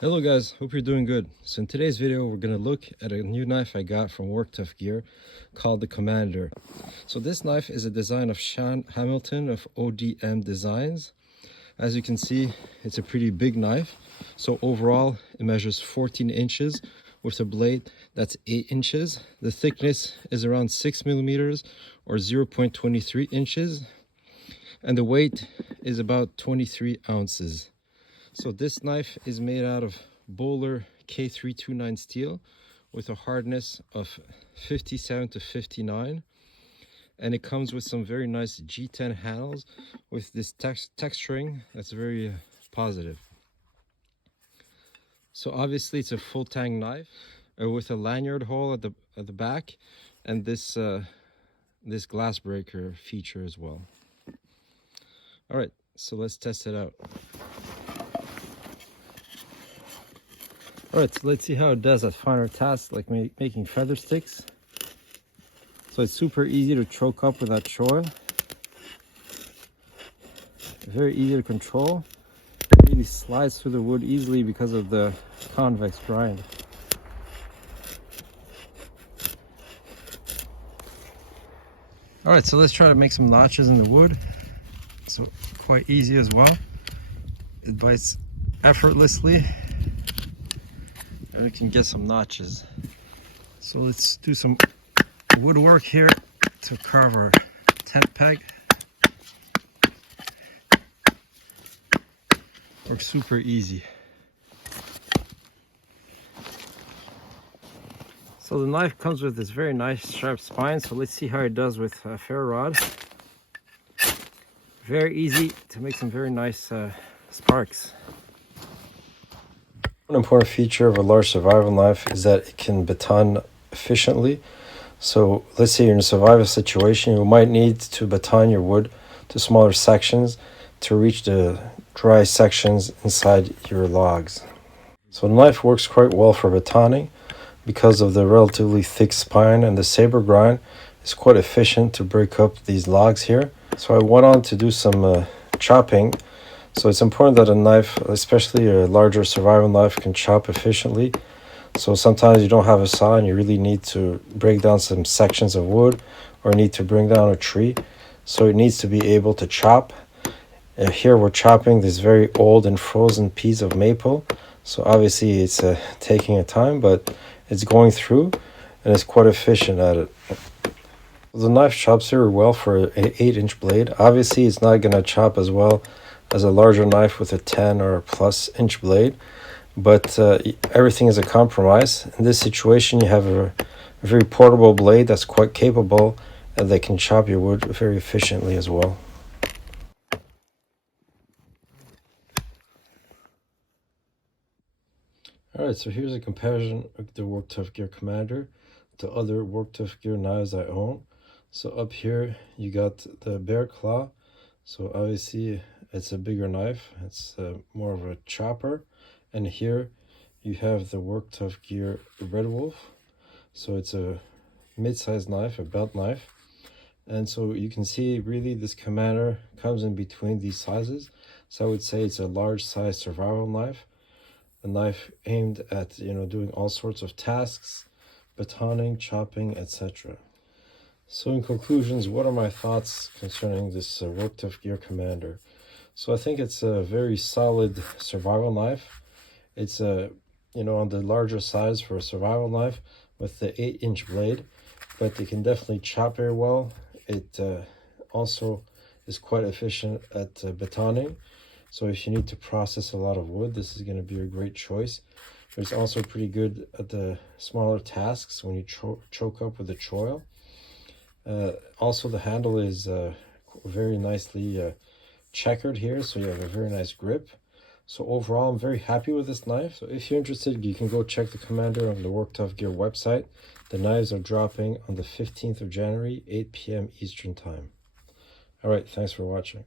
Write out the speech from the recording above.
Hello guys, hope you're doing good. So in today's video we're going to look at a new knife I got from Worktuff Gear called the Commander. So this knife is a design of Sean Hamilton of ODM Designs. As you can see, it's a pretty big knife. So overall it measures 14 inches with a blade that's 8 inches. The thickness is around 6 millimeters or 0.23 inches. And the weight is about 23 ounces. So this knife is made out of Bowler K329 steel with a hardness of 57 to 59. And it comes with some very nice G10 handles with this texturing that's very positive. So obviously it's a full tang knife with a lanyard hole at the back and this glass breaker feature as well. All right, so let's test it out. Alright, so let's see how it does at finer tasks like making feather sticks. So it's super easy to choke up without showing. Very easy to control. It really slides through the wood easily because of the convex grind. Alright, so let's try to make some notches in the wood. So quite easy as well. It bites effortlessly. We can get some notches. So let's do some woodwork here to carve our tent peg. Works super easy. So the knife comes with this very nice sharp spine, so let's see how it does with a ferro rod. Very easy to make some very nice sparks. One important feature of a large survival knife is that it can baton efficiently. So let's say you're in a survival situation, you might need to baton your wood to smaller sections to reach the dry sections inside your logs. So the knife works quite well for batoning because of the relatively thick spine, and the saber grind is quite efficient to break up these logs here. So I went on to do some chopping. So it's important that a knife, especially a larger survival knife, can chop efficiently. So sometimes you don't have a saw and you really need to break down some sections of wood or need to bring down a tree. So it needs to be able to chop. Here we're chopping this very old and frozen piece of maple. So obviously it's taking a time, but it's going through and it's quite efficient at it. The knife chops very well for an 8-inch blade. Obviously it's not going to chop as well as a larger knife with a 10 or plus inch blade, but everything is a compromise. In this situation you have a very portable blade that's quite capable and that can chop your wood very efficiently as well. Alright, so here's a comparison of the Worktuff Gear Commander to other Worktuff Gear knives I own. So up here you got the Bear Claw. So obviously it's a bigger knife, it's more of a chopper. And here you have the Worktuff Gear Red Wolf. So it's a mid-sized knife, a belt knife. And so you can see really this Commander comes in between these sizes. So I would say it's a large size survival knife. A knife aimed at, doing all sorts of tasks, batoning, chopping, etc. So in conclusions, what are my thoughts concerning this Worktuff Gear Commander? So I think it's a very solid survival knife. It's on the larger size for a survival knife with the 8-inch blade, but it can definitely chop very well. It also is quite efficient at batoning. So if you need to process a lot of wood, this is going to be a great choice. But it's also pretty good at the smaller tasks when you choke up with the choil. Also the handle is very nicely checkered here, so you have a very nice grip. So overall I'm very happy with this knife. So if you're interested, you can go check the Commander on the Worktuff Gear website. The knives are dropping on the 15th of January, 8 p.m. Eastern time. Alright, thanks for watching.